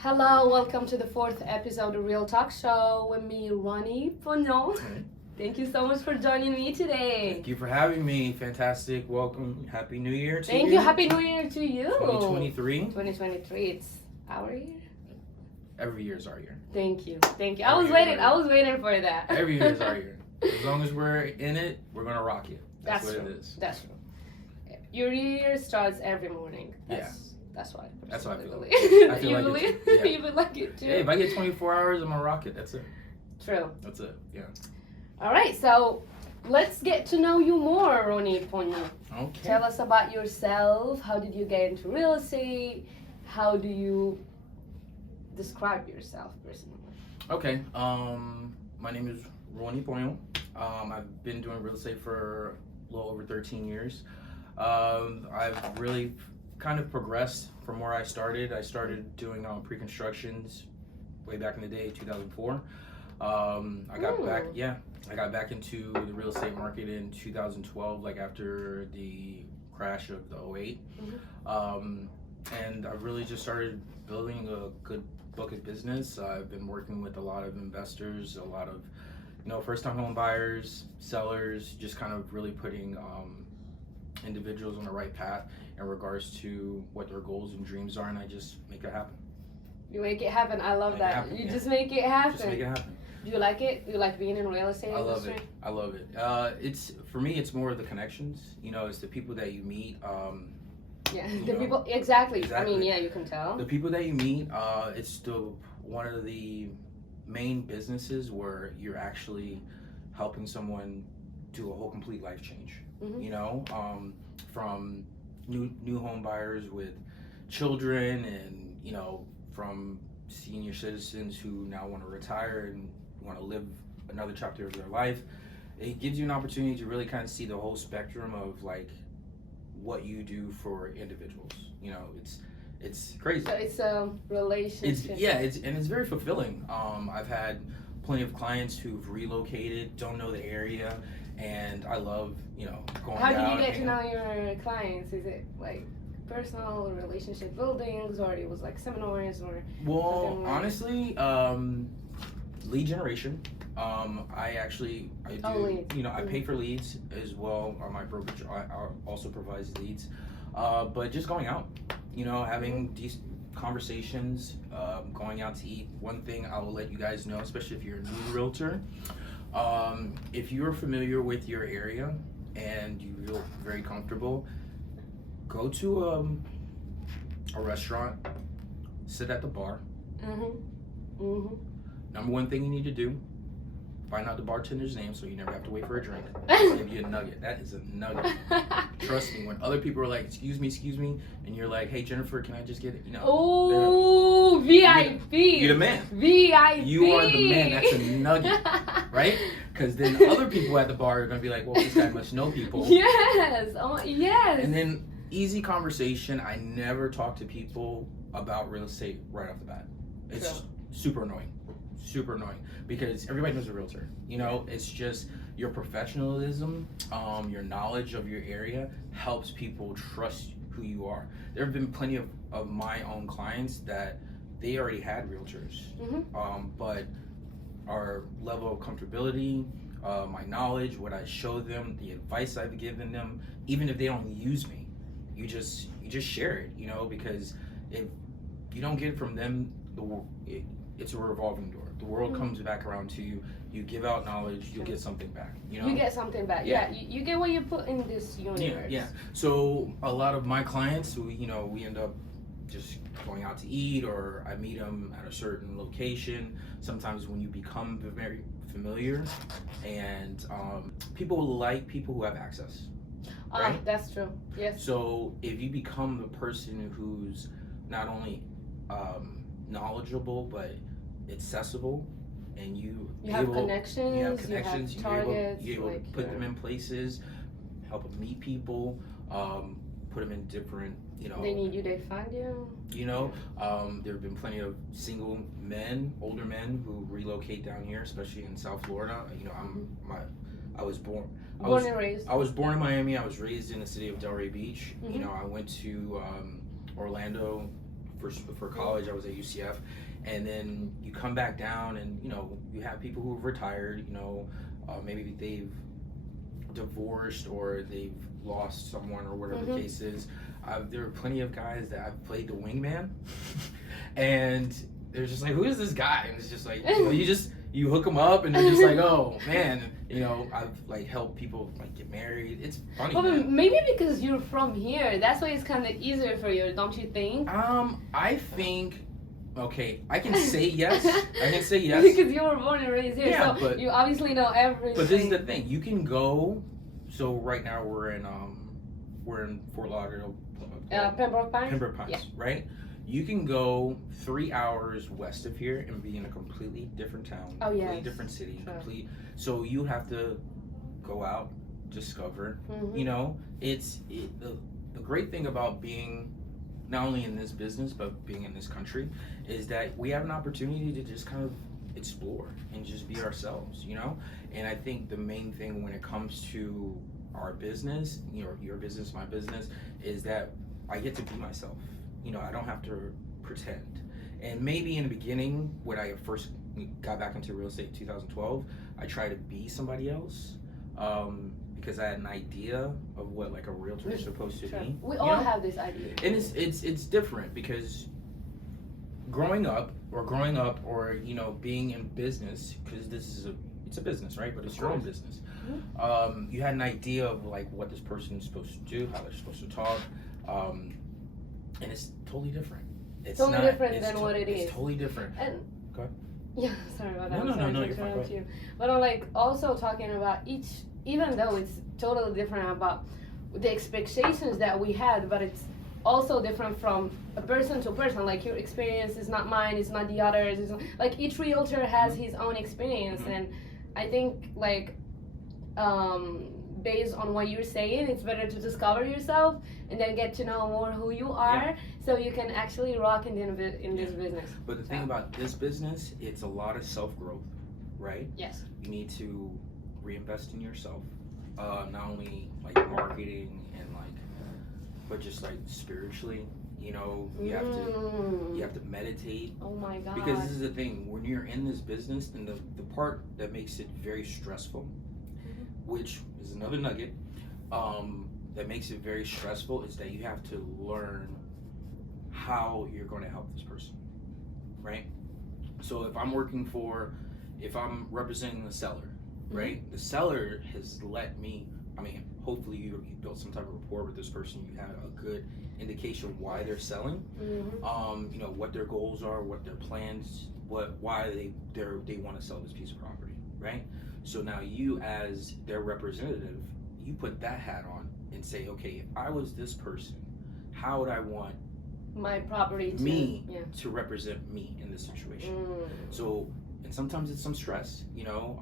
Hello, welcome to the fourth episode of Real Talk Show with me, RONEY. Right. Thank you so much for joining me today. Thank you for having me. Fantastic. Welcome. Happy New Year to you. Thank you. Happy New Year to you. 2023. 2023. It's our year. Every year is our year. Thank you. Thank you. I was waiting for that. Every year is our year. As long as we're in it, we're gonna rock it. That's what true. it is. That's true. Your year starts every morning. That's why. That's how I feel. Believe. I feel you like believe? it too. Yeah. You feel like it too. Hey, if I get 24 hours, I'm gonna rock it. That's it. True. That's it. Yeah. All right, so let's get to know you more, RONEY PONGNON. Okay. Tell us about yourself. How did you get into real estate? How do you describe yourself personally? Okay. My name is RONEY PONGNON. I've been doing real estate for a little over 13 years. I've really kind of progressed from where I started. I started doing pre-constructions way back in the day, 2004. I got back into the real estate market in 2012, like after the crash of the '08. And I really just started building a good book of business. I've been working with a lot of investors, a lot of first-time home buyers, sellers, just kind of really putting individuals on the right path in regards to what their goals and dreams are, and I just make it happen. You make it happen. I love that. Just make it happen. Just make it happen. Do you like it? Do you like being in real estate industry? I love it. It's for me. It's more of the connections. It's the people that you meet. People. Exactly. I mean, you can tell. The people that you meet. It's still one of the main businesses where you're actually helping someone do a whole complete life change. From new home buyers with children, and from senior citizens who now want to retire and want to live another chapter of their life. It gives you an opportunity to really kind of see the whole spectrum of like what you do for individuals. It's crazy. So it's a relationship. It's very fulfilling. I've had plenty of clients who've relocated, don't know the area, and I love going out. How did you get to know your clients? Is it like personal relationship buildings, or it was like seminars, or? Well, honestly, lead generation. I do. I pay for leads as well. My brokerage also provides leads. But just going out, having decent conversations, going out to eat. One thing I will let you guys know, especially if you're a new realtor, if you're familiar with your area and you feel very comfortable, go to a restaurant, sit at the bar. Number one thing you need to do, find out the bartender's name so you never have to wait for a drink. I'll give you a nugget. That is a nugget. Trust me, when other people are like, excuse me, and you're like, hey, Jennifer, can I just get it? Oh, VIP. You're the man. VIP. You are the man. That's a nugget, right? Because then other people at the bar are going to be like, well, this guy must know people. Yes. Oh, yes. And then easy conversation. I never talk to people about real estate right off the bat. It's super annoying because everybody knows a realtor. It's just your professionalism, your knowledge of your area helps people trust who you are. There have been plenty of my own clients that they already had realtors, but our level of comfortability, my knowledge, what I show them, the advice I've given them, even if they don't use me, you just share it, because if you don't get it from them, it's a revolving door. The world comes back around to you. You give out knowledge, you get something back. You get something back. Yeah. You get what you put in this universe. Yeah. So a lot of my clients, we end up just going out to eat, or I meet them at a certain location. Sometimes when you become very familiar, and people like people who have access. Right? That's true. Yes. So if you become the person who's not only knowledgeable but accessible, and you have connections, you have targets, you're able to like, put them in places, help them meet people, put them in different, they need you, they find you. There have been plenty of single men, older men who relocate down here, especially in South Florida. I was born and raised. I was born in Miami. I was raised in the city of Delray Beach. I went to Orlando for college, I was at UCF, and then you come back down, and you know you have people who have retired. You know, maybe they've divorced or they've lost someone or whatever the case is. There are plenty of guys that I've played the wingman, and they're just like, who is this guy? And it's just like, you know, you hook them up, and they're just like, oh man, you know, I've like helped people like get married. It's funny. Well, man. maybe because you're from here, that's why it's kind of easier for you, don't you think? I think. Okay, I can say yes. I can say yes. Because you were born and raised here, Yeah, so but you obviously know everything. But this is the thing. You can go. So right now we're in Fort Lauderdale. Pembroke Pines. Pembroke Pines, yeah. Right? You can go 3 hours west of here and be in a completely different town, completely different city, Sure. So you have to go out, discover. You know, the great thing about being not only in this business but being in this country is that we have an opportunity to just kind of explore and just be ourselves, you know. And I think the main thing when it comes to our business, you know, your business, my business, is that I get to be myself. You know, I don't have to pretend. And maybe in the beginning, when I first got back into real estate in 2012, I tried to be somebody else because I had an idea of what like a realtor is supposed to be. We all have this idea. And it's different because growing up or you know being in business, because it's a business, right? But it's your own business. You had an idea of like what this person is supposed to do, how they're supposed to talk, and it's totally different. It's totally different than what it is. It's totally different. And go ahead. Yeah, sorry about that. No, you're fine. You. But I'm like also talking about even though it's totally different about the expectations that we had, but it's also different from a person to person. Like your experience is not mine, it's not the others. It's not, like each realtor has his own experience, and I think like based on what you're saying, it's better to discover yourself and then get to know more who you are, so you can actually rock in this business. But the thing about this business, it's a lot of self-growth, right? Yes. You need to reinvest in yourself, not only like marketing and like, but just like spiritually. You know, you have to meditate. Oh my God. Because this is the thing, when you're in this business, and the part that makes it very stressful, which is another nugget, that makes it very stressful, is that you have to learn how you're going to help this person, right? So if I'm representing the seller, right? The seller has let me, I mean, hopefully you built some type of rapport with this person. You have a good indication why they're selling, you know, what their goals are, what their plans, why they want to sell this piece of property, right? So now you, as their representative, you put that hat on and say, okay, if I was this person, how would I want my property to represent me in this situation? So, and sometimes it's some stress, you know,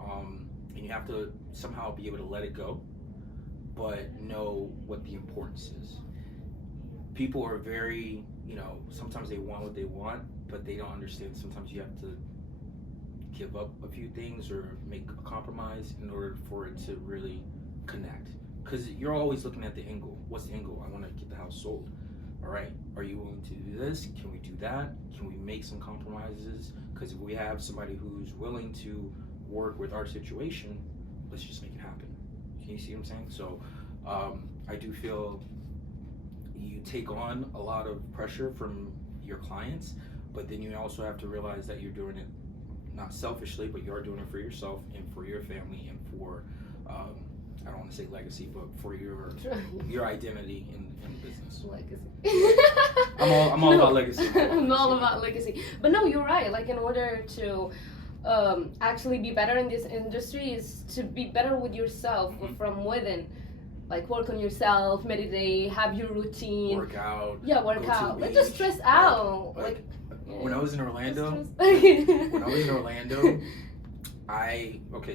and you have to somehow be able to let it go, but know what the importance is. People are very, you know, sometimes they want what they want, but they don't understand sometimes you have to give up a few things or make a compromise in order for it to really connect. Because you're always looking at the end goal. What's the end goal? I want to get the house sold. All right, are you willing to do this? Can we do that? Can we make some compromises? Because if we have somebody who's willing to work with our situation, let's just make it happen. Can you see what I'm saying? So I do feel you take on a lot of pressure from your clients, but then you also have to realize that you're doing it not selfishly, but you are doing it for yourself and for your family and for I don't want to say legacy, but for your identity in business. Legacy. I'm all about legacy. I'm all about legacy. But no, you're right. Like in order to actually be better in this industry is to be better with yourself from within. Like work on yourself, meditate, have your routine. Work out. Yeah, work out. Let's just stress out. Like when I was in Orlando,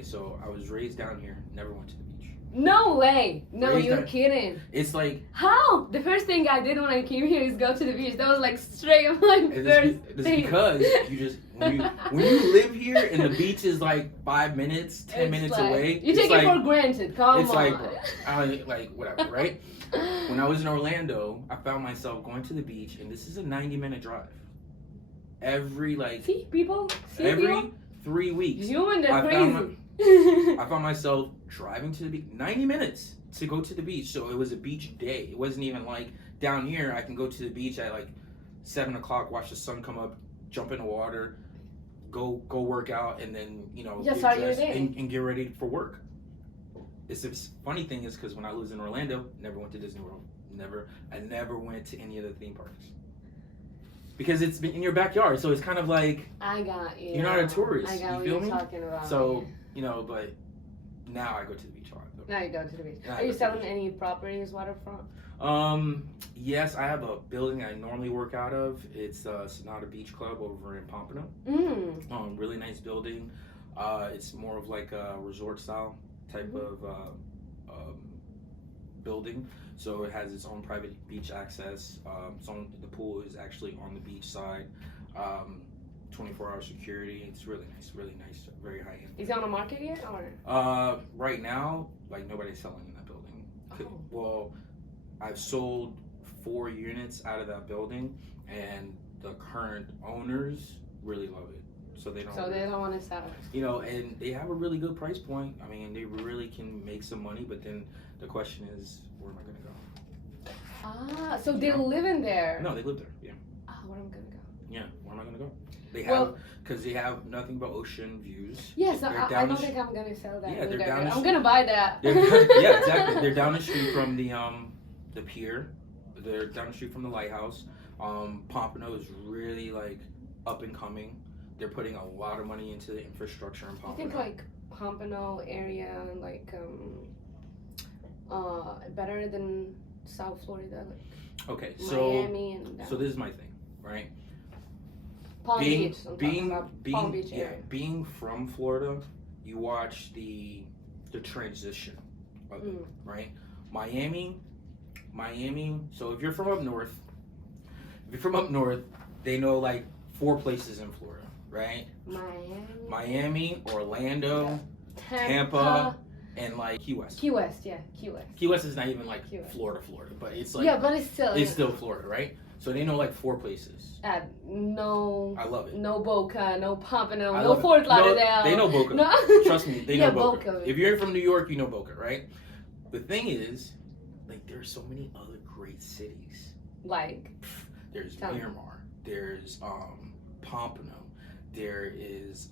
so I was raised down here, never went to the beach. No way. No, Raised you're down, kidding. It's like, how? The first thing I did when I came here is go to the beach. That was like straight up my first thing. Because you just when you live here and the beach is like 5 minutes, 10 minutes like, away. You take it for granted. Come on. It's like, bro, like whatever, right? When I was in Orlando, I found myself going to the beach, and this is a 90-minute drive. every like See people? See every people? 3 weeks. Human, they're I crazy. I found myself driving to the beach 90 minutes to go to the beach. So it was a beach day. It wasn't even like down here I can go to the beach at like 7 o'clock, watch the sun come up, jump in the water, go work out, and then Just get start your dressed day. and get ready for work. It's the funny thing is because when I lived in Orlando, never went to Disney World. I never went to any of the theme parks because it's in your backyard. So it's kind of like I got you. you're not a tourist. I got you what feel you're me? talking about. So but now I go to the beach a lot. Though. Now you go to the beach. Now I Are you go to the selling beach. any properties waterfront? Yes, I have a building I normally work out of. It's Sonata Beach Club over in Pompano. Really nice building. It's more of like a resort style type of building. So it has its own private beach access. The pool is actually on the beach side. 24-hour security. It's really nice, very high end. Is it on the market yet, or? Right now, like nobody's selling in that building. Oh. Well, I've sold 4 units out of that building, and the current owners really love it. So they don't. So they don't want to sell it. And they have a really good price point. I mean, they really can make some money. But then the question is, where am I gonna go? So they're living there. No, they live there. Yeah. Where am I gonna go? Yeah. Where am I gonna go? They have because they have nothing but ocean views. Yes, They're I down don't the think I'm gonna sell that. Yeah, they're either. down the I'm gonna buy that. Yeah, exactly. They're down the street from the pier. They're down the street from the lighthouse. Pompano is really like up and coming. They're putting a lot of money into the infrastructure in Pompano. I think like Pompano area, like better than South Florida, like okay, so Miami and so this is my thing, right? Palm Beach. I'm talking about Palm Beach yeah, area. being from Florida, you watch the transition of it, right? Miami. So if you're from up north, they know like 4 places in Florida, right? Miami, Orlando, Tampa, and like Key West. Key West, yeah, Key West. Key West is not even like Key West. Florida, but it's like Yeah, but it's still. it's still Florida, right? So they know like 4 places. No. I love it. No Boca, no Pompano, I no love it. Fort No, Lauderdale. they know Boca. No. Trust me, they know Yeah, Boca. Boca. If you're from New York, you know Boca, right? The thing is, like, there's so many other great cities. Like. There's Miramar. There's Pompano. There is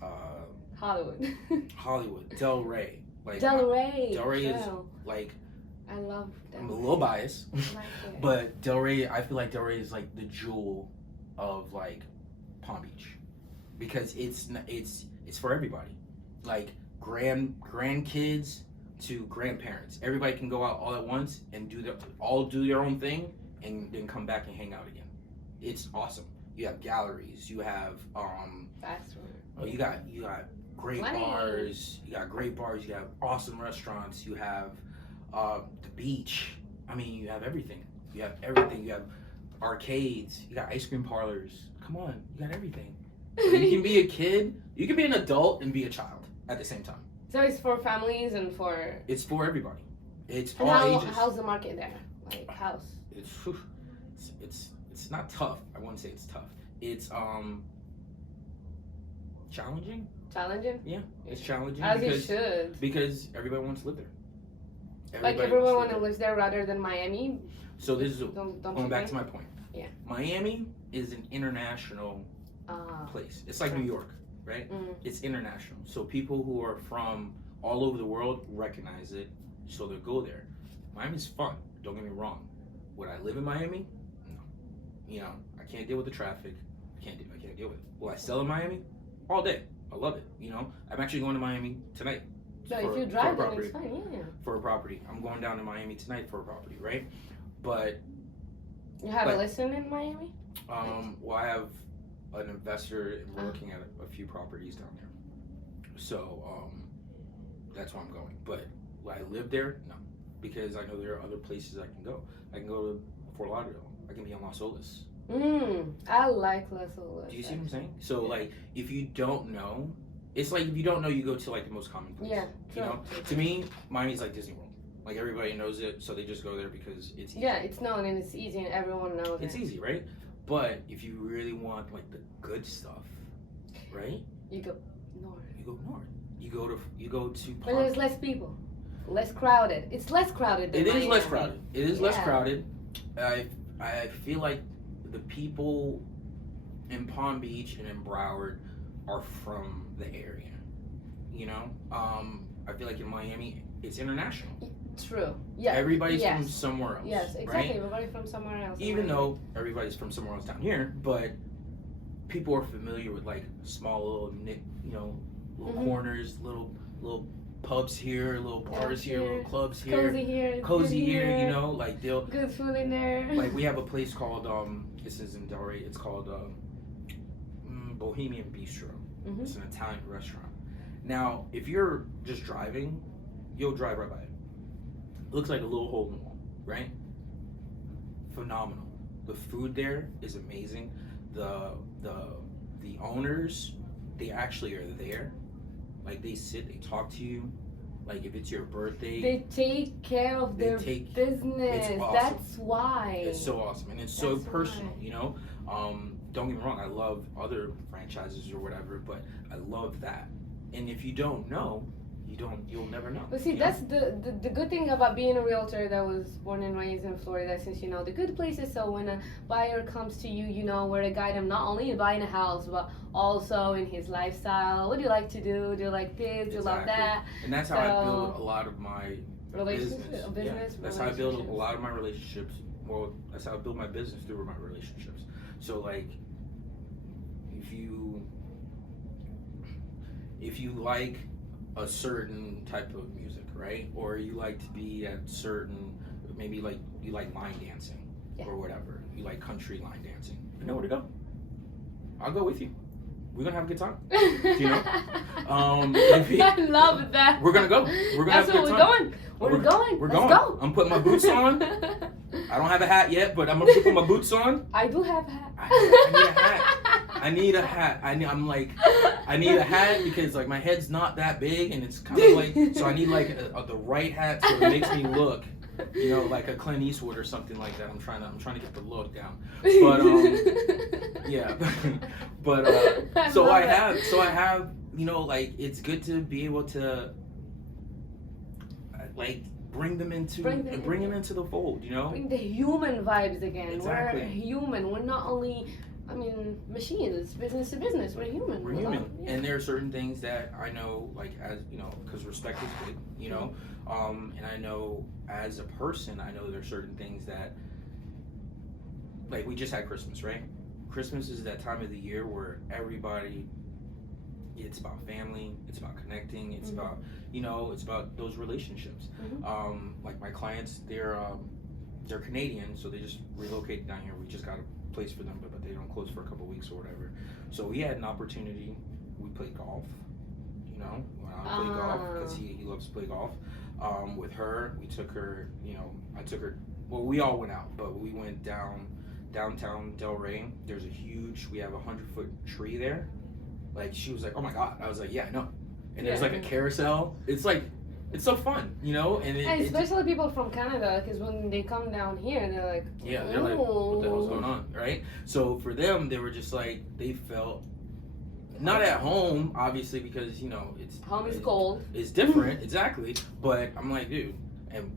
Hollywood. Hollywood. Delray. Like Delray. Delray is like. I love Delray. I'm a little biased, I like it. but Delray. I feel like Delray is like the jewel of like Palm Beach, because it's for everybody, like grandkids to grandparents. Everybody can go out all at once and do their own thing, and then come back and hang out again. It's awesome. You have galleries. You have That's right. you got great bars. You got great bars. You have awesome restaurants. You have the beach. I mean, you have everything. You have everything. You have arcades. You got ice cream parlors. Come on, you got everything. You can be a kid. You can be an adult and be a child at the same time. So it's for families and for. It's for everybody. It's And all ages. how's the market there? Like house. It's not tough. I wouldn't say it's tough. It's challenging. Challenging? Yeah, it's challenging. As it should. Because everybody wants to live there. Everyone wants to live there rather than Miami. So this is don't going back to my point. Yeah. Miami is an international place. It's like New York, right? It's international. So people who are from all over the world recognize it, so they'll go there. Miami's fun. Don't get me wrong. Would I live in Miami? No. I can't deal with the traffic. I can't deal with it. Will I sell in Miami? All day. I love it. I'm actually going to Miami tonight. So if you drive, then it's fine. Yeah. For a property, I'm going down to Miami tonight for a property, right? But you have a listing in Miami? Well, I have an investor, and we're looking at a few properties down there. So that's why I'm going. But will I live there? No, because I know there are other places I can go. I can go to Fort Lauderdale. I can be on Las Olas. I like Las Olas. Do you see what I'm saying? So like, if you don't know, it's like if you don't know, you go to like the most common place. Yeah. True. To me, Miami's like Disney World. Like everybody knows it, so they just go there because it's easy. Yeah, it's known and it's easy and everyone knows it's it. easy, right? But if you really want like the good stuff, right? You go north. You go north. You go to. But there's less people, less crowded. It's less crowded than It is Miami. less crowded. It is less Yeah. crowded. I feel like the people in Palm Beach and in Broward are from the area. You know, I feel like in Miami it's international. True. Yeah. Everybody's Yes. from somewhere else. Yes, exactly. Right? Everybody from somewhere else. Even though everybody's from somewhere else down here, but people are familiar with like small little little Mhm. corners, little pubs here, little bars here, little clubs here, Cozy here. cozy good here. You know, like they'll Good food in there. like we have a place called this is in Delray. It's called Bohemian Bistro. Mhm. It's an Italian restaurant. Now, if you're just driving, you'll drive right by it. Looks like a little hole in the wall, right? Phenomenal. The food there is amazing. The owners, they actually are there. Like they sit, they talk to you. Like if it's your birthday, They take care of They their take- business. it's awesome. That's why. it's so awesome and it's so That's personal, why. you know. Don't get me wrong, I love other franchises or whatever, but I love that. And if you don't know, you'll never know. But see, you know? that's the good thing about being a realtor that was born and raised in Florida, since you know the good places. So when a buyer comes to you, you know where to guide him, not only in buying a house, but also in his lifestyle. What do you like to do? Do you like this? Do you love Exactly. that? And that's how I So- build a lot of my Relationship, business. That's how I build a relationships. lot of my relationships. Well, that's how I build my business through my relationships. So like, if you like a certain type of music, right? Or you like to be at certain, maybe like you like line dancing Yeah. or whatever. You like country line dancing. You know where to go. I'll go with you. We're gonna have a good time. You know? I love that. We're gonna go. We're gonna That's have a where good we're time. going. We're going. We're Let's going. go. I'm putting my boots on. I don't have a hat yet, but I'm gonna put my boots on. I do have a hat. I need a hat. I need a hat because like my head's not that big and it's kind of like, so I need like the right hat so it makes me look, you know, like a Clint Eastwood or something like that. I'm trying to get the look down. But yeah. But so I have, you know, like it's good to be able to like bring them into the fold, you know. Bring the human vibes again. Exactly. We're human. We're not only, I mean, machines. Business to business. We're human. We're human, and there are certain things that I know, like as you know, because respect is big, you know. And I know as a person, I know there are certain things that, like we just had Christmas, right? Christmas is that time of the year where everybody, it's about family, it's about connecting, it's about, you know, it's about those relationships. Like my clients, they're Canadian, so they just relocated down here. We just got a place for them, but they don't close for a couple weeks or whatever. So we had an opportunity. We played golf, you know, went out and played golf because he loves to play golf. With her, we took her, you know, I took her, well, we all went out, but we went downtown Delray. There's we have a 100-foot tree there. Like she was like, oh my God. I was like, yeah, I know. And there's like a carousel. It's like, it's so fun, you know? And especially people from Canada, because when they come down here, they're like, yeah, they're like, what the hell's going on, right? So for them, they were just like, they felt not at home, obviously, because, you know, home is cold. It's different, exactly. But I'm like, dude, and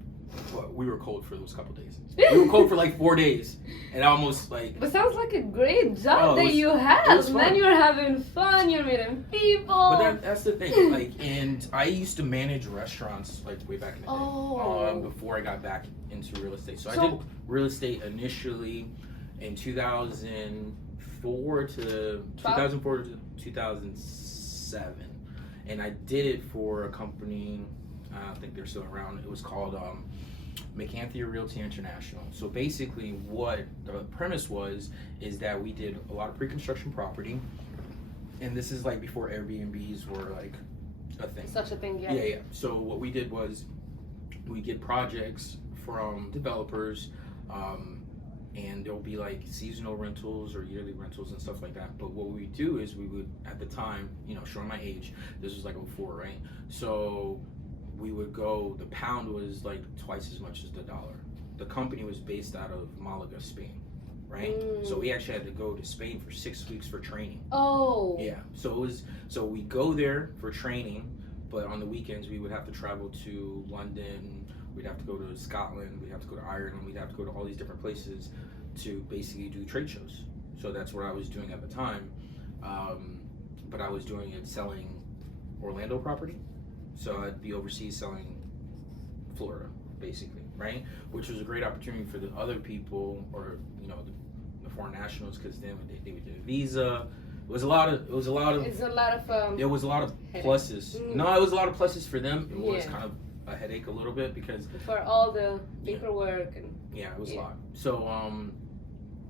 we were cold for those couple days. We were cold for like 4 days, and almost like. But sounds like a great job that you it have. was fun. Then you're having fun. You're meeting people. But that's the thing. Like, and I used to manage restaurants like way back in the day. Before I got back into real estate. So I did real estate initially in 2004 to 2007, and I did it for a company. I don't think they're still around. It was called McAnthony Realty International. So basically what the premise is that we did a lot of pre-construction property, and this is like before Airbnbs were like a thing. Such a thing, yeah. Yeah. So what we did was we get projects from developers, and there'll be like seasonal rentals or yearly rentals and stuff like that. But what we do is we would, at the time, you know, showing my age, this was like '04, right? So we would go, the pound was like twice as much as the dollar. The company was based out of Malaga, Spain, right? So we actually had to go to Spain for 6 weeks for training. Oh. Yeah. So we go there for training, but on the weekends we would have to travel to London. We'd have to go to Scotland. We'd have to go to Ireland. We'd have to go to all these different places to basically do trade shows. So that's what I was doing at the time. But I was doing it selling Orlando property. So I'd be overseas selling Florida, basically, right? Which was a great opportunity for the other people, or the foreign nationals, because then they would get a visa. It was a lot of. It's a lot of. It was a lot of pluses. No, it was a lot of pluses for them. It was kind of a headache a little bit because for all the paperwork and. Yeah, it was a lot. So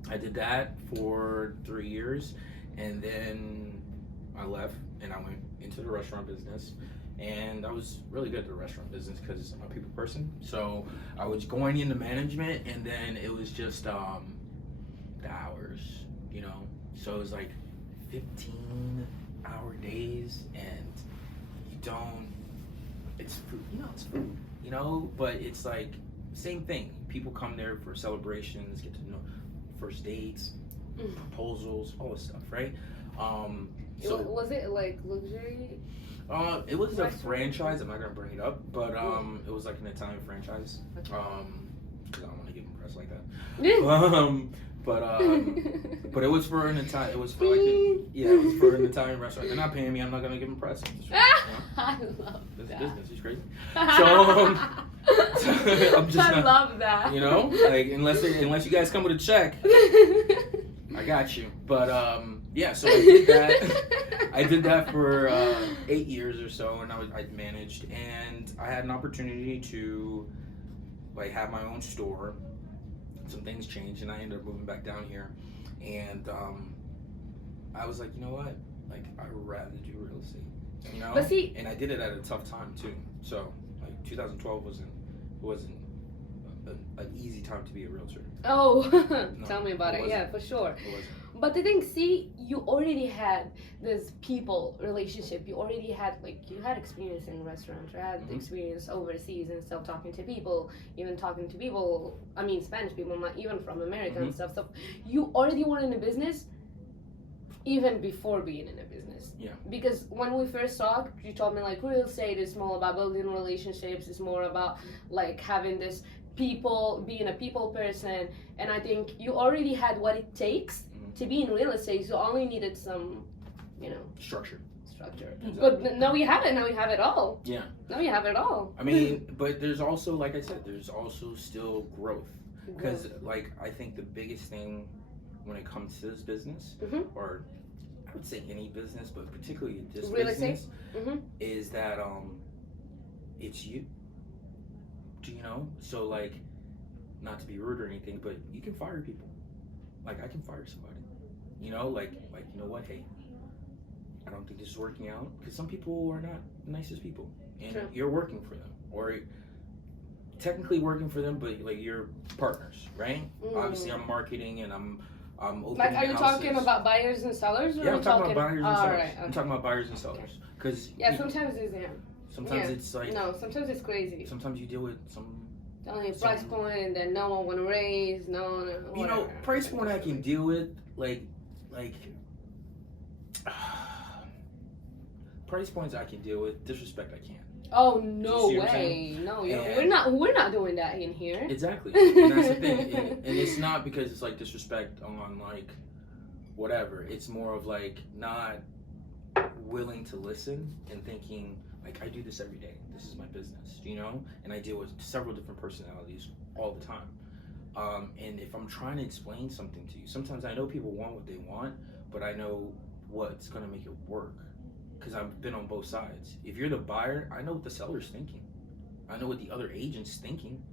I did that for 3 years, and then I left and I went into the restaurant business. And I was really good at the restaurant business because I'm a people person. So I was going into management, and then it was just the hours, So it was like 15-hour days, and you don't. It's food, it's food, But it's like same thing. People come there for celebrations, get to know first dates, proposals, all this stuff, right? So was it like luxury? It was a franchise. I'm not gonna bring it up, but it was like an Italian franchise. Because I don't want to give them press like that. But it was for an Italian. It was for it was for an Italian restaurant. They're not paying me. I'm not gonna give them press. I love this that. business is crazy. So I'm just I love that. Like unless you guys come with a check, I got you. But so I did that. I did that for 8 years or so, and I managed, and I had an opportunity to have my own store. Some things changed, and I ended up moving back down here, and I was like, you know what? I'd rather do real estate, But see, and I did it at a tough time too. So 2012 wasn't an easy time to be a realtor. Oh, No, tell me about it. Yeah, for sure. It wasn't. But the thing, you already had this people relationship. You already had you had experience in restaurants. You had experience overseas and stuff, talking to people, even talking to people. I mean, Spanish people, not even from America and stuff. So you already were in the business, even before being in a business. Yeah. Because when we first talked, you told me real estate is more about building relationships. It's more about having this people, being a people person, and I think you already had what it takes to be in real estate. You only needed some, structure. Exactly. But now you have it. Now you have it all. Yeah. Now you have it all. I mean, but there's also, like I said, there's also still growth. Because, I think the biggest thing when it comes to this business, or I would say any business, but particularly this real business, estate? is that it's you. So not to be rude or anything, but you can fire people. I can fire somebody. You know what? Hey, I don't think this is working out, because some people are not the nicest people, and you're working for them, or technically working for them, but you're partners, right? Obviously, I'm marketing and I'm opening are you houses. talking about buyers and sellers? Or Yeah, I'm talking about buyers and sellers. Right, okay. I'm talking about buyers and sellers, because sometimes it's sometimes it's no, sometimes it's crazy. Sometimes you deal with some. Telling you price point, and then no one want to raise, Price point I can deal with, price points I can deal with. Disrespect I can't. Oh no way! No, we're not doing that in here. Exactly, and that's the thing, and it's not because it's disrespect on whatever. It's more of not willing to listen and thinking I do this every day. This is my business, and I deal with several different personalities all the time. And if I'm trying to explain something to you, sometimes I know people want what they want, but I know what's gonna make it work, because I've been on both sides. If you're the buyer, I know what the seller's thinking. I know what the other agent's thinking.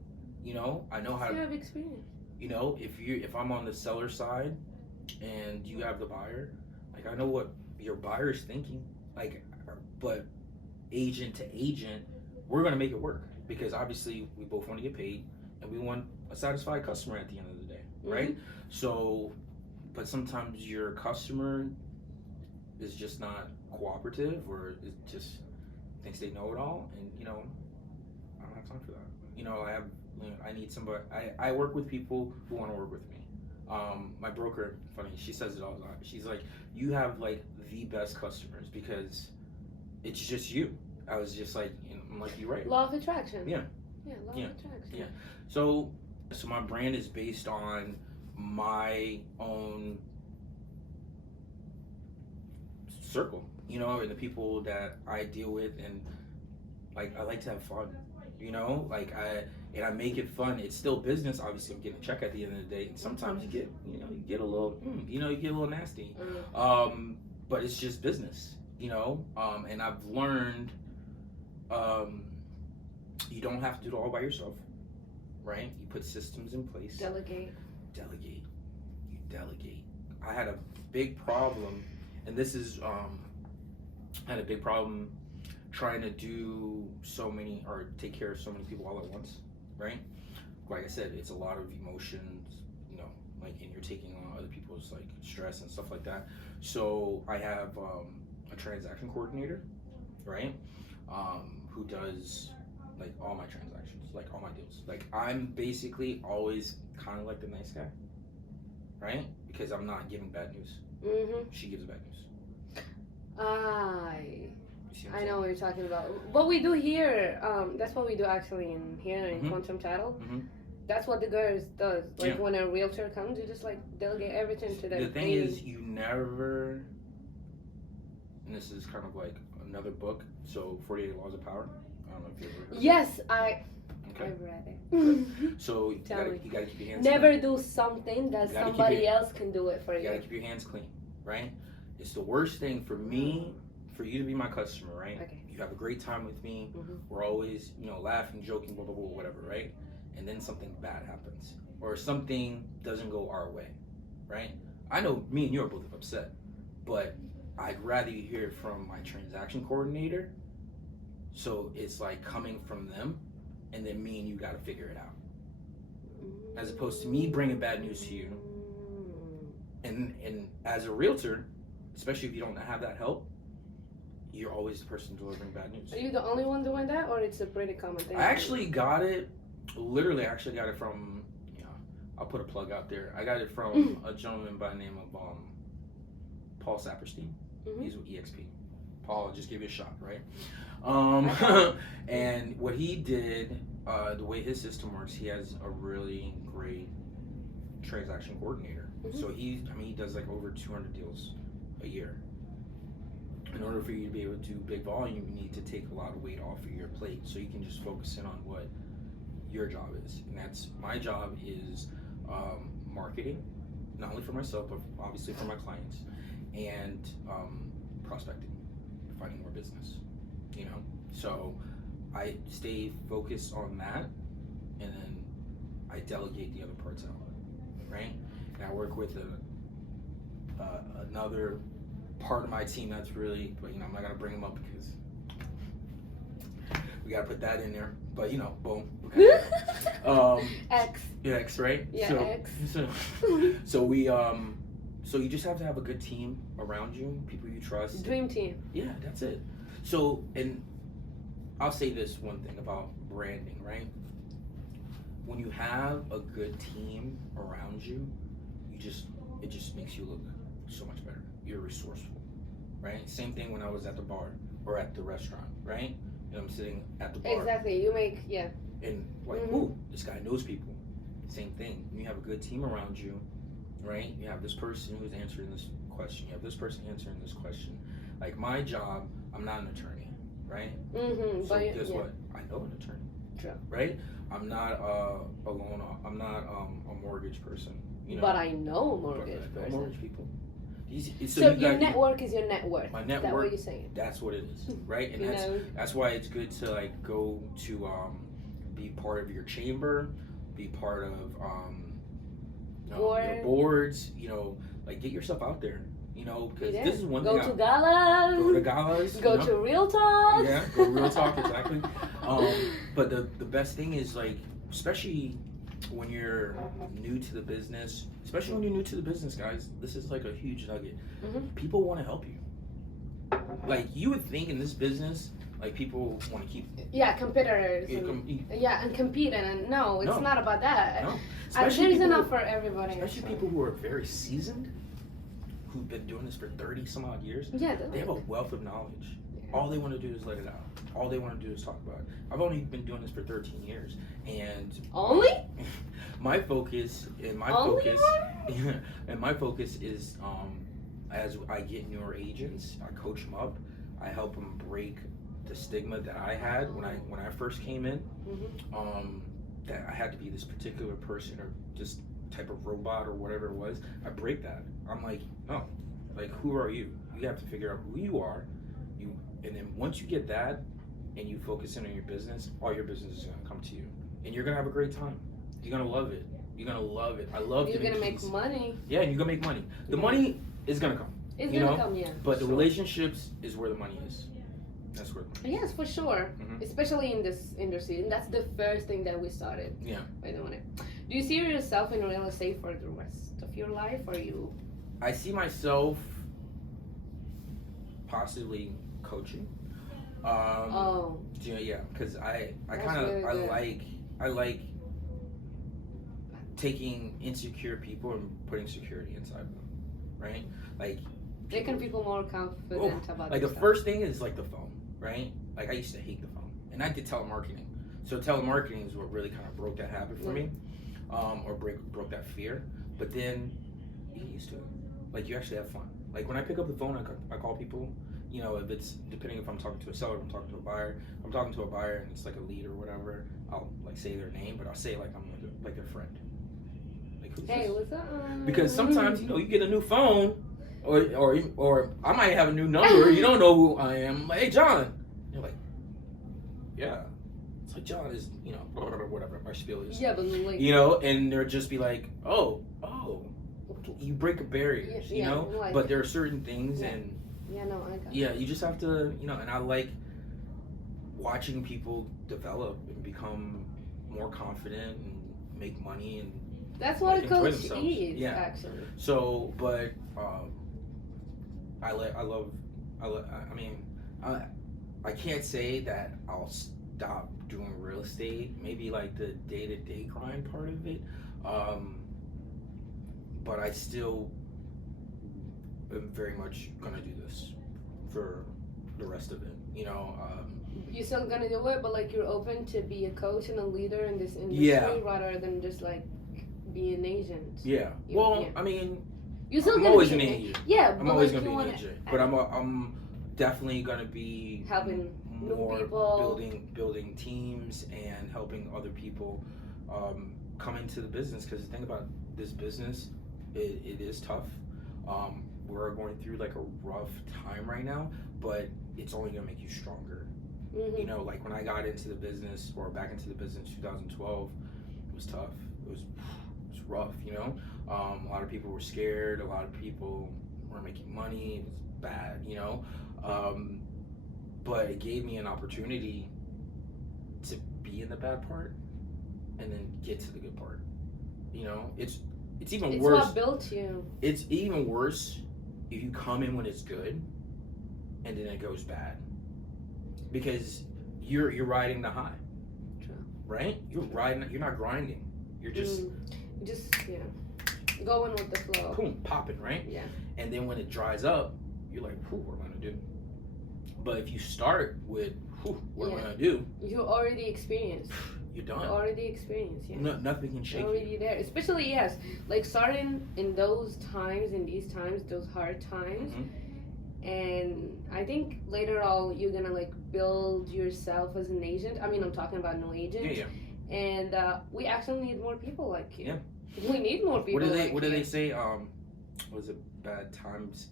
I know how to. You have experience. If I'm on the seller side and you have the buyer, I know what your buyer's thinking. But agent to agent, we're gonna make it work, because obviously we both want to get paid and we want a satisfied customer at the end of the day, right? So, but sometimes your customer is just not cooperative, or it just thinks they know it all, and I don't have time for that. I need somebody. I work with people who want to work with me. My broker, funny, she says it all the time. She's like, you have like the best customers because it's just you. I was just like, I'm like, you're right. Law of attraction. Yeah. Yeah, law Yeah. of attraction. Yeah. So my brand is based on my own circle, and the people that I deal with, and like I like to have fun, like I make it fun. It's still business. Obviously, I'm getting a check at the end of the day, and sometimes you get a little, you get a little nasty. But it's just business, and I've learned, you don't have to do it all by yourself, right? You put systems in place. Delegate. You delegate. I had a big problem, and this is, I had a big problem trying to do so many or take care of so many people all at once, right? Like I said, it's a lot of emotions, and you're taking on other people's like stress and stuff like that. So I have a transaction coordinator, right? Who does like all my transactions, like all my deals. Like I'm basically always kind of like the nice guy, right? Because I'm not giving bad news. She gives bad news. I know what you're talking about. What we do here, that's what we do actually in Quantum Title. That's what the girls does. Like when a realtor comes, you just like delegate everything to them. The thing is, you never, and this is kind of like another book. So 48 Laws of Power. I don't know if you ever heard of it. Yes, Okay. I've read it. So you gotta keep your hands never clean. do something that somebody else can do it for you. You gotta keep your hands clean, right? It's the worst thing for me, for you to be my customer, right? Okay. You have a great time with me. We're always, laughing, joking, blah, blah, blah, whatever, right? And then something bad happens. Or something doesn't go our way, right? I know me and you are both upset, but I'd rather you hear it from my transaction coordinator. So it's like coming from them, and then me and you gotta figure it out. As opposed to me bringing bad news to you. And as a realtor, especially if you don't have that help, you're always the person delivering bad news. Are you the only one doing that, or it's a pretty common thing? I actually got it from, I'll put a plug out there. I got it from a gentleman by the name of Paul Saperstein. He's with EXP. Paul, I'll just give you a shot, right? And what he did, the way his system works, he has a really great transaction coordinator. So he does like over 200 deals a year. In order for you to be able to do big volume, you need to take a lot of weight off of your plate, so you can just focus in on what your job is. And that's my job is marketing, not only for myself, but obviously for my clients, and prospecting, finding more business. So I stay focused on that, and then I delegate the other parts out, right? And I work with another part of my team that's really, but I'm not gonna bring them up because we gotta put that in there. But boom. Okay. X, right? Yeah, so, X. So we so you just have to have a good team around you, people you trust. Dream team. Yeah, that's it. So, and I'll say this one thing about branding, right? When you have a good team around you, it just makes you look so much better. You're resourceful, right? Same thing when I was at the bar or at the restaurant, right? And I'm sitting at the bar. Exactly. You make, And like, ooh, this guy knows people. Same thing. When you have a good team around you, right? You have this person who's answering this question. You have this person answering this question. Like my job, I'm not an attorney, right? So guess what? I know an attorney. True. Right? I'm not a loan. I'm not a mortgage person. But I know a mortgage person. Mortgage people. So your network is your net worth. My network. Is that what you're saying? That's what it is, right? And that's why it's good to like go to be part of your chamber, be part of your boards. Like get yourself out there. Because this is one thing. Go to galas. Go to galas. Go to Real Talk. Yeah, go to Real Talk, exactly. But the best thing is like, especially when you're new to the business, guys, this is like a huge nugget. People want to help you. Like you would think in this business, Like people want to keep competitors. And compete, and no, it's not about that. No, there's enough for everybody. Especially people who are very seasoned, who've been doing this for 30 some odd years. Yeah, they have a wealth of knowledge. Yeah. All they want to do is let it out. All they want to do is talk about it. I've only been doing this for 13 years, and my focus is as I get newer agents, I coach them up. I help them break the stigma that I had when I first came in. That I had to be this particular person or this type of robot or whatever it was. I break that. I'm like, no, like, who are you? You have to figure out who you are. And then once you get that and you focus in on your business, all your business is gonna come to you, and you're gonna have a great time. You're gonna love it. You're gonna love it. I love. You're gonna make money. Yeah, you're gonna make money. The money is gonna come. It's gonna come, yeah. But the relationships is where the money is. That's where. Yes, for sure. Especially in this industry, and that's the first thing that we started. Yeah. By doing it. Do you see yourself in real estate for the rest of your life, or you? I see myself possibly coaching. Yeah, because I like taking insecure people and putting security inside them, right? Like making people more confident about like the first thing is like the phone, right? Like I used to hate the phone, and I did telemarketing. So telemarketing is what really kind of broke that habit for me, or broke that fear. But then you get used to it. Like you actually have fun. Like when I pick up the phone, I call people. You know, if it's depending if I'm talking to a seller, I'm talking to a buyer. If I'm talking to a buyer and it's like a lead or whatever, I'll like say their name, but I'll say it like I'm like their friend. Like who's this? What's up? Because sometimes you get a new phone, or I might have a new number. You don't know who I am. I'm like, hey John. And you're like, yeah. It's like John is whatever my spiel is. Yeah, but like and they'll just be like, oh. You break a barrier, you know. Like, but there are certain things and. Yeah, no, I got you just have to, and I like watching people develop and become more confident and make money and that's what a coach is, actually. So, but I can't say that I'll stop doing real estate. Maybe like the day-to-day grind part of it, but I still. I'm very much gonna do this for the rest of it, You're still gonna do it, but like you're open to be a coach and a leader in this industry rather than just like be an agent. Yeah. I mean, you're still I'm gonna always be an agent. Yeah, I'm always gonna be an agent, but I'm definitely gonna be helping more new people, building teams and helping other people come into the business. Because the thing about this business, it is tough. We're going through like a rough time right now, but it's only gonna make you stronger. Like when I got into the business or back into the business in 2012, it was tough. It was rough, A lot of people were scared. A lot of people weren't making money. It was bad, But it gave me an opportunity to be in the bad part and then get to the good part. It's even worse. It's what built you. It's even worse if you come in when it's good and then it goes bad, because you're riding the high. True. Right? You're not grinding. You're just going with the flow. Boom, popping, right? Yeah. And then when it dries up, you're like, what am I gonna do? But if you start with what am I gonna do? You're already experienced. You're done. You're already experienced, yeah. No, nothing can shake you. You're already there. Especially, like starting in those times, those hard times. And I think later on, you're gonna like build yourself as an agent. I mean, I'm talking about no agent. Yeah. And we actually need more people like you. Yeah. We need more people. What do they say? Was it bad times?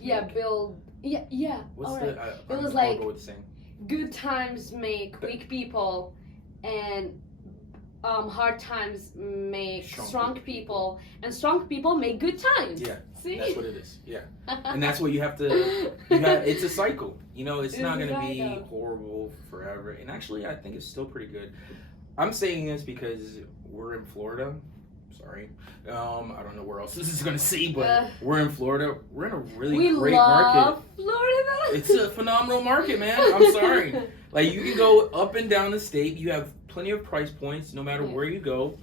Yeah, build. Yeah. What's right. It was like saying. Good times make weak people, and hard times make strong people, and strong people make good times. Yeah, see, that's what it is. Yeah, and that's what you have to. It's a cycle. It's not going to be horrible forever. And actually, I think it's still pretty good. I'm saying this because we're in Florida. Sorry, I don't know where else this is going to see, but we're in Florida. We're in a really great market. Florida. It's a phenomenal market, man. I'm sorry. Like, you can go up and down the state. You have plenty of price points no matter where you go.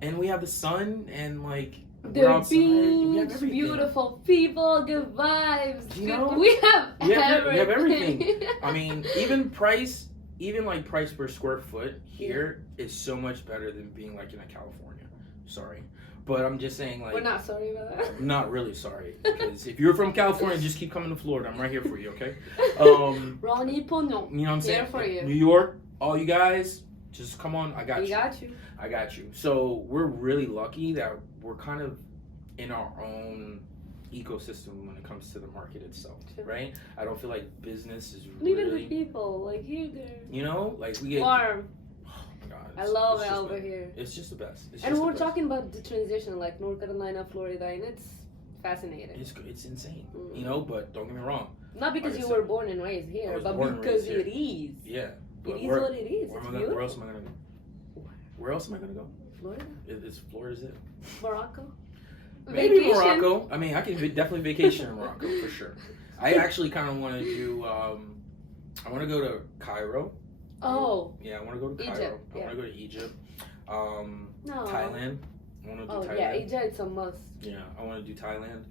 And we have the sun and, like, the we're outside. beach, We have everything. beautiful people, good vibes. You know? We have everything. We have everything. everything. I mean, even like price per square foot here is so much better than being like in California. Sorry. But I'm just saying, like, we're not sorry about that. I'm not really sorry. Because if you're from California, just keep coming to Florida. I'm right here for you, okay? RONEY, PONGNON. You know what I'm saying? Here for you. New York, all you guys, just come on. I got We you. got you. I got you. So we're really lucky that we're kind of in our own ecosystem when it comes to the market itself, right? I don't feel like business is Even really, the people, like here, there. you know, like we get Warm. Oh my God, I love it's it just over the- here. It's just the best. It's And just we're the best. talking about the transition, like North Carolina, Florida, and it's fascinating. It's insane, you know. But don't get me wrong. Not because like I you said, were born and raised I here, was but born and because raised it is. Yeah. It But is where, what it is. where It's am I gonna, where else beautiful. am I gonna go? Where else am I gonna go? Florida? Is Florida's it? Morocco? Maybe Vacation? Morocco. I mean, I can definitely vacation in Morocco for sure. I actually kind of want to do. I want to go to Cairo. Oh. Yeah, I want to go to Cairo. Egypt, I want to go to Egypt. No. Thailand. I want to do Oh, Thailand. yeah, Egypt is a must. Yeah, I want to do Thailand,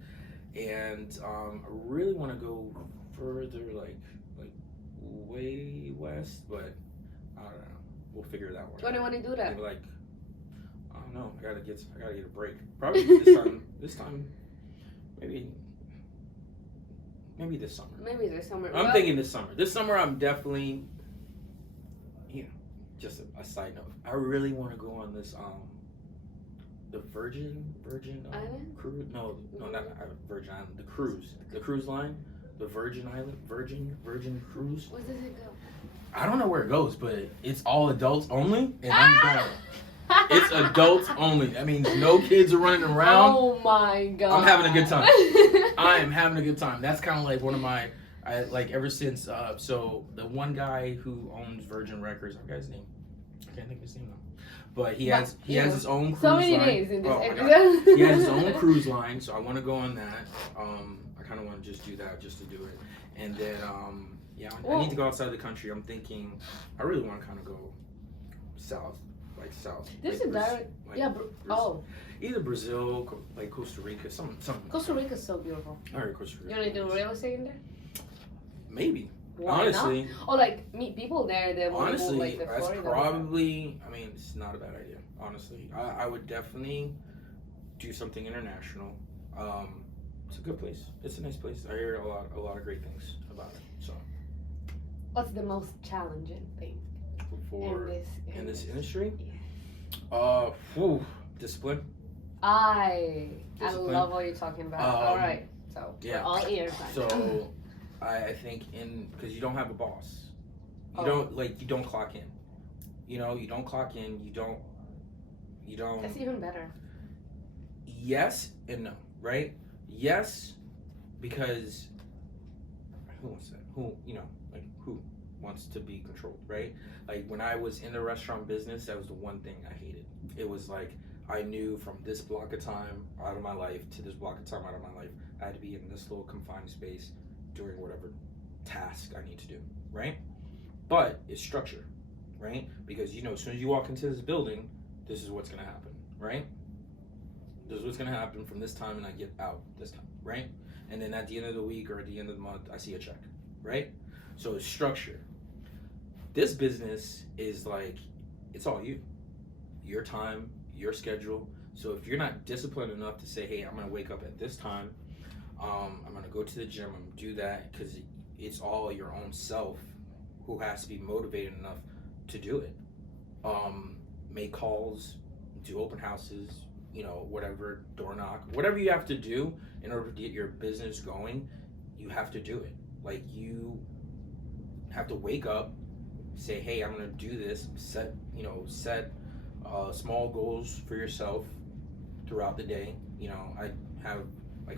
and I really want to go further, like way west, but I don't know. We'll figure that one. When do you want to do that? Maybe like I don't know. I gotta get a break. Probably this time. This time, maybe this summer. Maybe this summer. I'm thinking this summer. This summer, I'm definitely. You know, just a side note. I really want to go on this the Virgin Island? cruise. No, not Virgin Island. The cruise line, the Virgin Island, Virgin cruise. Where does it go? I don't know where it goes, but it's all adults only, and I'm going. It's adults only. That means no kids are running around. Oh my God. I'm having a good time. I am having a good time. That's kind of like one of my, ever since, so the one guy who owns Virgin Records, I forgot his name. I can't think of his name now. But he has his own cruise so many line. names in this Oh my God. episode. He has his own cruise line, so I want to go on that. I kind of want to just do that just to do it. And then, I need to go outside the country. I'm thinking, I really want to kind of go south. There's like a direct, either Brazil, like Costa Rica, something. Costa Rica's so beautiful. All right, Costa Rica. You want to do real estate in there? Maybe. Why Honestly, not? Or like meet people there that want to move honestly, like the that's Florida. probably. I mean, it's not a bad idea. Honestly, I would definitely do something international. It's a good place. It's a nice place. I hear a lot of great things about it. So. What's the most challenging thing In this industry? Yeah. Discipline. I Discipline. love what you're talking about. All right, so yeah. we're all ears. So I think because you don't have a boss, you don't clock in. You know, you don't clock in. You don't. That's even better. Yes and no, right? Yes, because who wants that? Who wants to be controlled, right? Like when I was in the restaurant business, that was the one thing I hated. It was like I knew from this block of time out of my life to this block of time out of my life, I had to be in this little confined space doing whatever task I need to do, right? But it's structure, right? Because as soon as you walk into this building, this is what's gonna happen, right? This is what's gonna happen from this time and I get out this time, right? And then at the end of the week or at the end of the month, I see a check, right? So it's structure. This business is like, it's all you. Your time, your schedule. So if you're not disciplined enough to say, hey, I'm gonna wake up at this time, I'm gonna go to the gym, I'm gonna do that, because it's all your own self who has to be motivated enough to do it. Make calls, do open houses, whatever, door knock, whatever you have to do in order to get your business going, you have to do it. Like you have to wake up, say, hey, I'm gonna do this, set small goals for yourself throughout the day. I have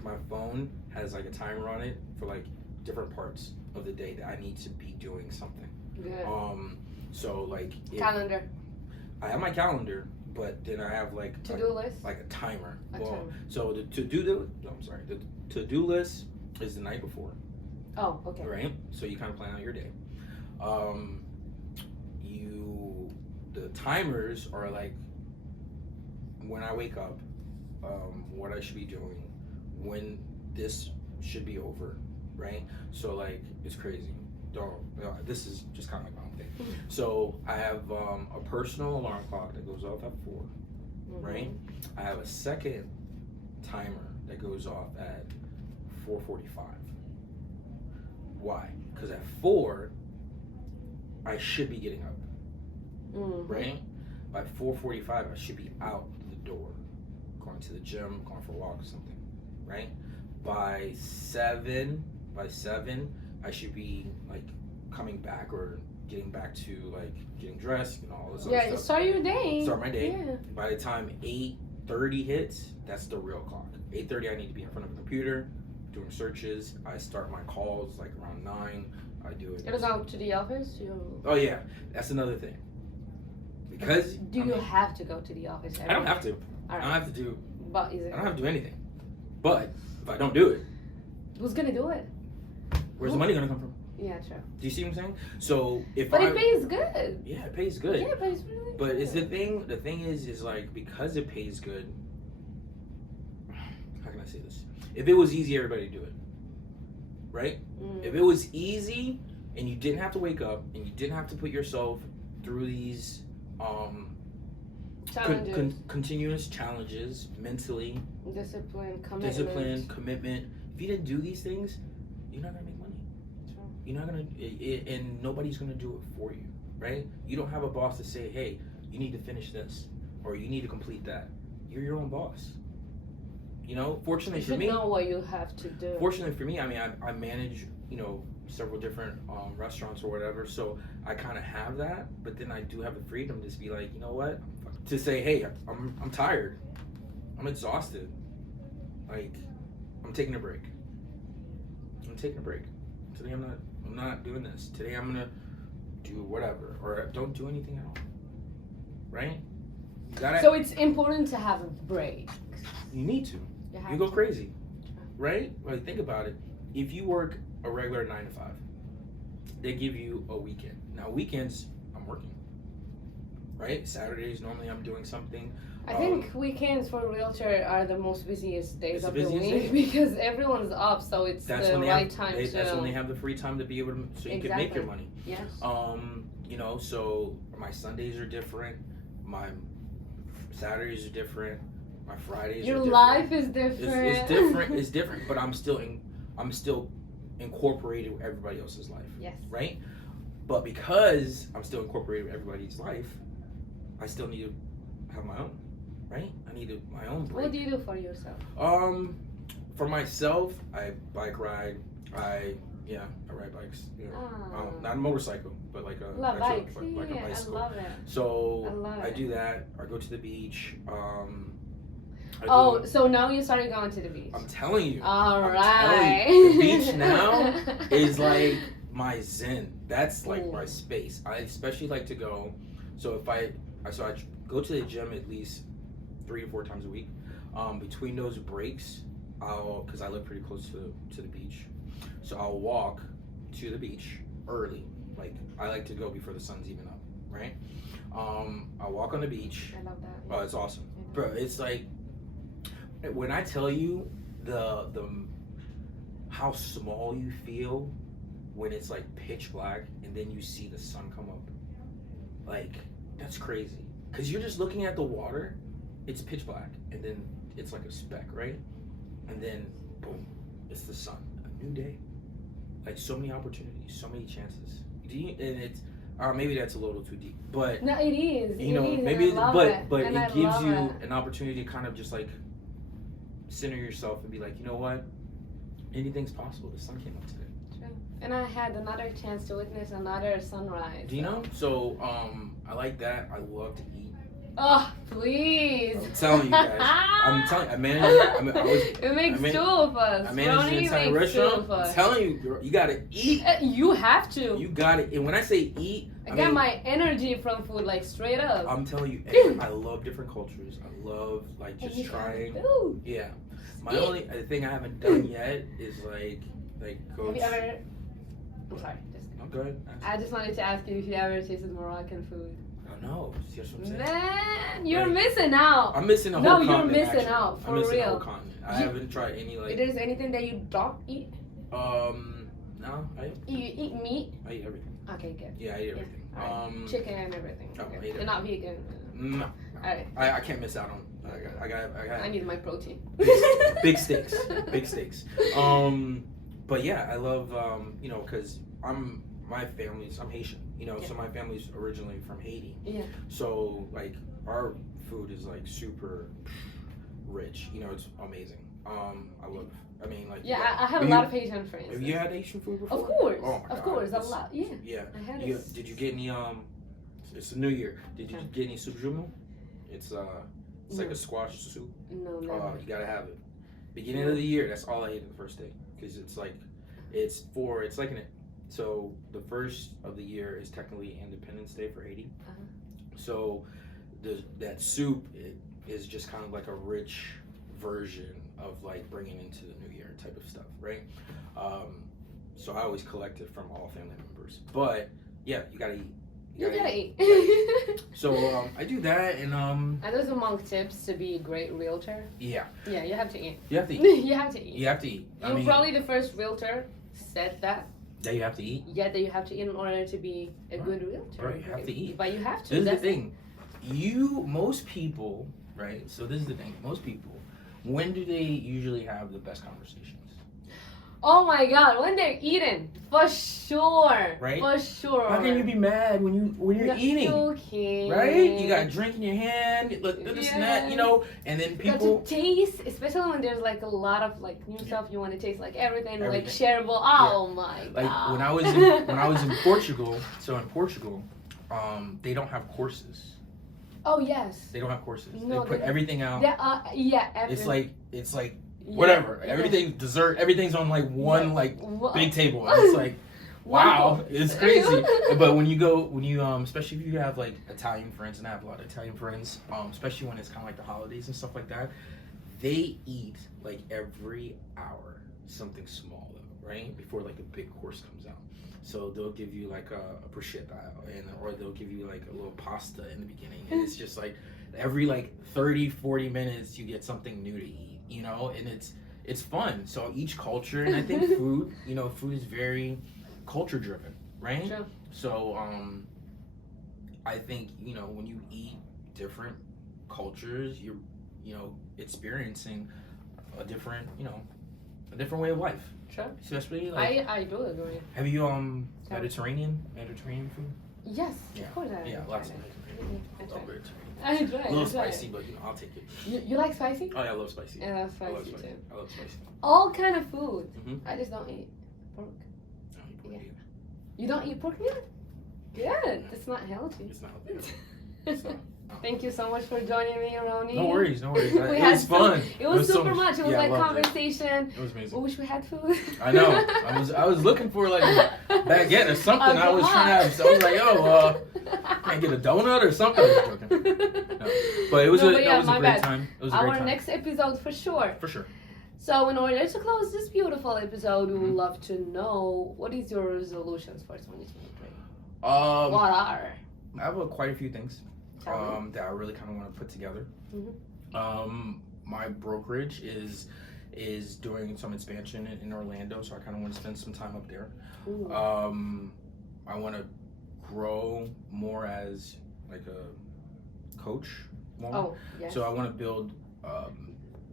my phone has a timer on it for different parts of the day that I need to be doing something. Good. So Calendar. I have my calendar, but then I have to-do list. Like a timer. Timer. So the to-do list is the night before. Oh, okay. Right? So you kind of plan out your day. The timers are like when I wake up, what I should be doing, when this should be over, right? So like it's crazy. This is just kind of like my own thing. So I have a personal alarm clock that goes off at 4, right? I have a second timer that goes off at 4:45. Why? Because at 4, I should be getting up, right? By 4:45, I should be out the door, going to the gym, going for a walk or something, right? By 7, I should be like coming back or getting back to like getting dressed and all this other stuff. Start your day. Start my day. Yeah. By the time 8:30 hits, that's the real clock. 8:30, I need to be in front of a computer, doing searches. I start my calls like around 9. I do it. You go to the office? Oh yeah, that's another thing. Because do you have to go to the office? I don't have to. All right. I don't have to do. But is it? I don't have to do anything. But if I don't do it, who's gonna do it? Where's the money gonna come from? Yeah, true. Do you see what I'm saying? So if But it pays good. Yeah, it pays good. Yeah, it pays really good. But it's the thing is like because it pays good. How can I say this? If it was easy, everybody would do it. Right? If it was easy and you didn't have to wake up and you didn't have to put yourself through these continuous challenges mentally, discipline, commitment. If you didn't do these things, you're not gonna make money. True. You're not gonna, and nobody's gonna do it for you, right? You don't have a boss to say, hey, you need to finish this or you need to complete that. You're your own boss. You know, fortunately for me, you know what you have to do. Fortunately for me, I mean, I manage, several different restaurants or whatever, so I kind of have that. But then I do have the freedom to just be like, you know what, to say, hey, I'm tired, I'm exhausted, like I'm taking a break. Today I'm not doing this. Today I'm gonna do whatever, or don't do anything at all. Right? So it's important to have a break. You need to. You go crazy, right? Like think about it. If you work a regular 9 to 5, they give you a weekend. Now weekends, I'm working, right? Saturdays, normally I'm doing something. I think weekends for a realtor are the most busiest days of the week because everyone's up, so it's the right time. That's when they have the free time to be able to, so you can make your money. Yes. So my Sundays are different, my Saturdays are different, my Fridays. Your are different. life is different. It's different, but I'm still incorporated with everybody else's life. Yes. Right? But because I'm still incorporated with everybody's life, I still need to have my own. Right? I need my own break. What do you do for yourself? For myself, I bike ride. I ride bikes. Not a motorcycle, but like a bikes. like a bicycle. I love it. So I do that. I go to the beach. So now you started going to the beach. I'm telling you. All right. The beach now is like my zen. That's like my space. I especially like to go. So I go to the gym at least 3 to 4 times a week. Between those breaks, because I live pretty close to the beach, so I'll walk to the beach early. Like I like to go before the sun's even up, right? I'll walk on the beach. I love that. Oh, it's awesome, bro. It's like when I tell you the how small you feel when it's like pitch black and then you see the sun come up. Like that's crazy, because you're just looking at the water. It's pitch black, and then it's like a speck, right? And then, boom, it's the sun. A new day. Like so many opportunities, so many chances. And it's, maybe that's a little too deep, but no, it is. Maybe, but it gives you an opportunity to kind of just like center yourself and be like, you know what? Anything's possible. The sun came up today. True. And I had another chance to witness another sunrise. Do you know? So, I like that. I love to eat. Oh, please. I'm telling you guys. I managed. It makes 2 of us. I managed an entire restaurant. I'm telling you, girl, you gotta eat. You have to. You got it. And when I say eat, I get my energy from food, like straight up. I'm telling you, I love different cultures. I love like just trying. Food. Yeah. The thing I haven't done yet is like like Have coach. you ever? I'm sorry. Oh, go ahead. I just wanted to ask you if you ever tasted Moroccan food. Oh no, see what I'm saying? Man, you're Like, missing out. I'm missing a whole No, continent. you're missing actually. out, for I'm missing a whole real. continent. I haven't tried any If like. there's anything that you don't eat, No, you eat meat. I eat everything. Okay, good. Yeah, I eat everything. Alright. Chicken and everything. Oh, Okay. I eat You're not vegan. No, Alright. I can't miss out on. I got. I need my protein. Big steaks. Big steaks. But yeah, I love you know, cause I'm Haitian, you know, so my family's originally from Haiti. Yeah. So like our food is like super rich, you know, it's amazing. I love. I mean, like Yeah, I have a lot of Haitian friends. Have you had Asian food before? Of course. Oh my God. Of course, a lot. Yeah. Yeah. I had it. Did you get any It's the New Year. Did you get any soup jumeau? It's like a squash soup. No, Oh, no. you gotta have it. Beginning of the year, that's all I ate the first day because it's like so the first of the year is technically Independence Day for Haiti. Uh-huh. So that soup is just kind of like a rich version of like bringing into the new year type of stuff, right? So I always collect it from all family members. But yeah, you gotta eat. You gotta eat. So I do that, and And those among tips to be a great realtor. yeah, Yeah, you have to eat. you have to eat. You have to eat. You have to eat. You're probably the first realtor said that. That you have to eat. Yeah, that you have to eat in order to be a good realtor. Right, you have to eat. But you have to. This is the That's thing. Most people, right? So this is the thing. Most people, when do they usually have the best conversations? Oh my God, when they're eating, for sure. Right? For sure. How can you be mad when you're eating? Okay. Right? You got a drink in your hand, look this and that, you know, and then people got to taste, especially when there's like a lot of like new stuff you want to taste, like everything. Like Everything. shareable. Oh my God. like when I was in Portugal, they don't have courses. Oh yes. They don't have courses. No, they put everything out. Yeah, everything. It's like Yeah, whatever. yeah. Everything dessert, everything's on like one What? big table. And it's like wow, it's crazy. But when you especially if you have like Italian friends, and I have a lot of Italian friends, especially when it's kind of like the holidays and stuff like that, they eat like every hour something small though, right? Before like a big course comes out. So they'll give you like a prosciutto, or they'll give you like a little pasta in the beginning, and it's just like every like 30-40 minutes you get something new to eat, you know, and it's fun. So each culture, and I think food is very culture driven, right? Sure. So I think when you eat different cultures, you're experiencing a different way of life. Sure. Especially like I do agree. have you Mediterranean food? Yes, Yeah. of course I Yeah, tried lots it. of Mhm, I Love tried. Mediterranean. I tried. A little I tried. spicy, but I'll take it. You like spicy? Oh yeah, I love spicy. Yeah, I love I love spicy spicy. too. I love spicy. All kind of food. Mhm. I just don't eat pork. I don't eat pork Yeah. either. You don't eat pork meat? Good. It's not healthy. It's not healthy. It's not. Thank you so much for joining me, Roney. No worries. We It had was fun. It was so super much. It was yeah, I like loved it. conversation. It was amazing. I wish we had food. I know. I was looking for like a baguette or something. I was trying to have. So I was like, yo, can I get a donut or something? I was joking. No. But it was No, a but yeah, that was a my great bad. time. It was a great Our time. next episode for sure. For sure. So in order to close this beautiful episode, we would Mhm. love to know what is your resolutions for 2023? I What are? have quite a few things Tell me. that I really kind of want to put together. Mhm. My brokerage is doing some expansion in Orlando, so I kind of want to spend some time up there. Ooh. I want to grow more as like a coach more. Oh, yes. So I want to build,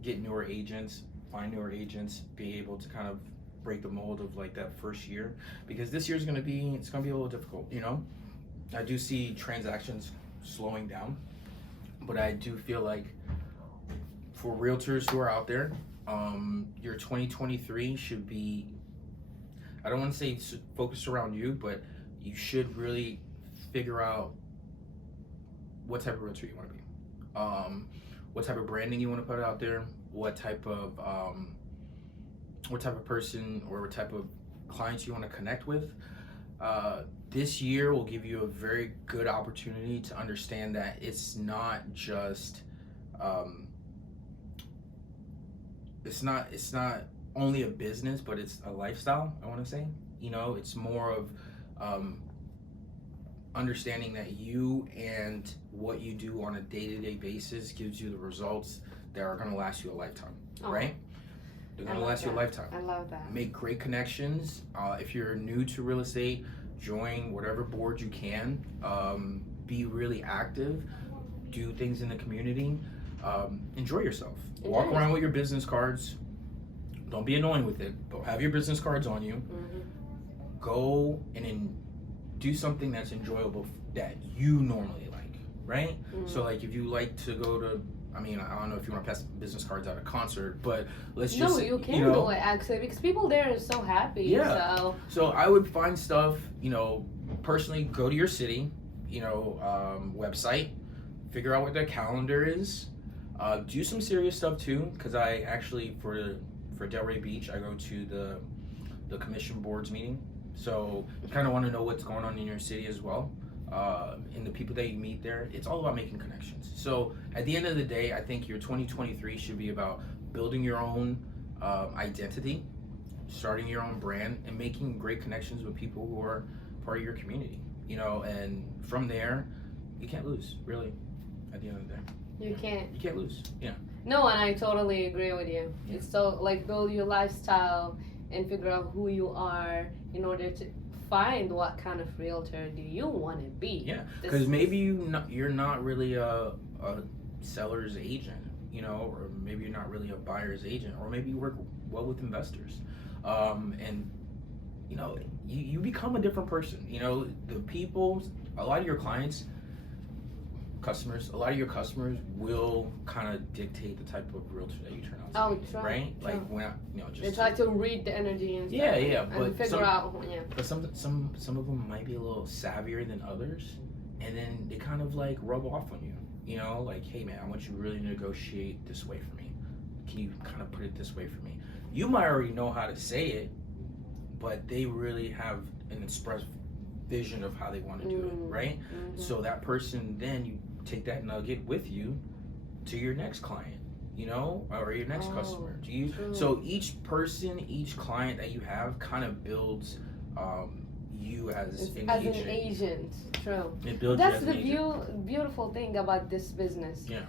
get newer agents, find newer agents, be able to kind of break the mold of like that first year, because this year is gonna be a little difficult. I do see transactions slowing down, but I do feel like for realtors who are out there, your 2023 should be, I don't want to say focused around you, but you should really figure out what type of realtor you want to be, what type of branding you want to put out there, what type of person or what type of clients you want to connect with. This year will give you a very good opportunity to understand that it's not just it's not only a business, but it's a lifestyle, I want to say. You know, it's more of understanding that you and what you do on a day-to-day basis gives you the results that are going to last you a lifetime, right? They're going to last you a lifetime. I love that. Make great connections. If you're new to real estate, join whatever board you can. Be really active. Do things in the community. Enjoy yourself. Walk around with your business cards. Don't be annoying with it, but have your business cards on you. Go and do something that's enjoyable that you normally like, right? So like if you like to go to, I mean, I don't know if you want to pass business cards at a concert, but let's just No, you can do it actually, because people there are so happy. Yeah. So I would find stuff, you know, personally go to your city, you know, website, figure out what their calendar is. Do some serious stuff too, because I actually, for Delray Beach, I go to the commission boards meeting. So you kind of want to know what's going on in your city as well. And the people that you meet there, it's all about making connections. So at the end of the day, I think your 2023 should be about building your own identity, starting your own brand, and making great connections with people who are part of your community. You know, and from there, you can't lose, really, at the end of the day. You can't. You can't lose, yeah. No, and I totally agree with you. It's so, like, build your lifestyle and figure out who you are in order to find what kind of realtor do you want to be. Yeah, because maybe you're not really a seller's agent, you know, or maybe you're not really a buyer's agent, or maybe you work well with investors. And, you know, you become a different person. You know, the people, a lot of your clients, customers, a lot of your customers will kind of dictate the type of realtor that you turn out to be, true, right? True. Like when you know, just they try to read the energy and stuff. but figure out. Yeah. But some of them might be a little savvier than others, and then they kind of like rub off on you. You know, like, hey man, I want you to really negotiate this way for me. Can you kind of put it this way for me? You might already know how to say it, but they really have an express vision of how they want to do it, right? So that person, then you take that nugget with you to your next client, you know, or your next customer. So each person, each client that you have kind of builds you as an agent. True. It builds That's you as the beautiful thing about this business. Yeah.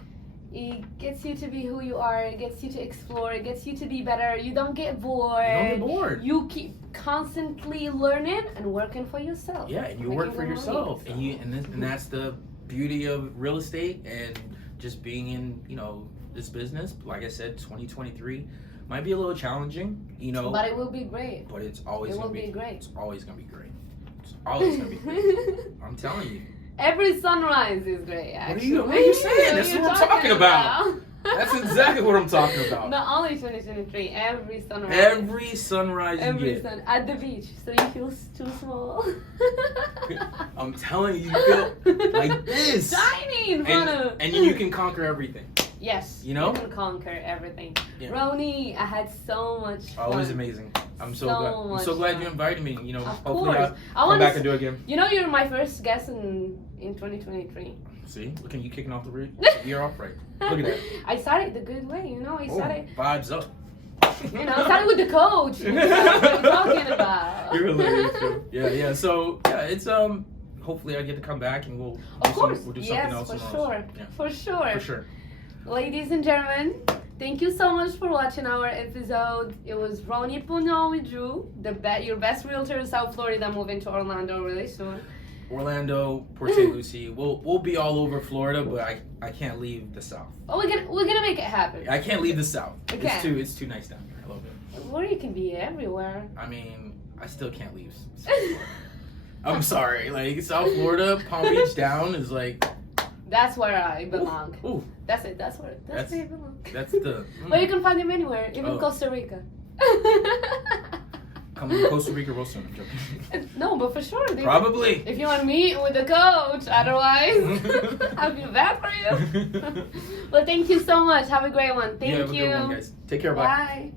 It gets you to be who you are. It gets you to explore. It gets you to be better. You don't get bored. You don't get bored. You keep constantly learning and working for yourself. Yeah, and you work for yourself, and that's the beauty of real estate and just being in, you know, this business. Like I said, 2023 might be a little challenging, you know, but it will be great. But it's always gonna be great. It's always gonna be great. It's always gonna be great. I'm telling you. Every sunrise is great, actually. What are you saying? That's what I'm talking about. That's exactly what I'm talking about. Not only 2023, every sunrise. Every sunrise you get. At the beach, so you feel too small. I'm telling you, you feel like this. Tiny in front of. And you can conquer everything. Yes. You know? You can conquer everything. Yeah. RONEY, I had so much fun. Oh, it was amazing. I'm so glad. I'm so glad you invited me. You know, of hopefully course. I'll come back and do it again. You know, you're my first guest in 2023. See, look at you kicking off the year off right. Look at that. I started the good way, you know. I started vibes up. You know, I started with the coach. What are you talking about? You're hilarious too. Yeah. So yeah, it's hopefully I get to come back and we'll do something else. For sure. Ladies and gentlemen, thank you so much for watching our episode. It was RONEY PONGNON with Drew, your best realtor in South Florida, moving to Orlando really soon. Orlando, Port St. Lucie. We'll be all over Florida, but I can't leave the South. Oh, we're gonna make it happen. I can't leave the South. Okay. It's too nice down here. I love it. Or you can be everywhere. I mean, I still can't leave South Florida. I'm sorry. Like South Florida, Palm Beach down is like. That's where I belong. Ooh. That's it. That's where I belong. That's the. But you can find him anywhere, even Costa Rica. Come to Costa Rica real soon. I'm joking. No, but for sure. Probably. If you want to meet with the coach, otherwise, I feel bad for you. Well, thank you so much. Have a great one. Thank you. Have a good one, guys. Take care. Bye. Bye.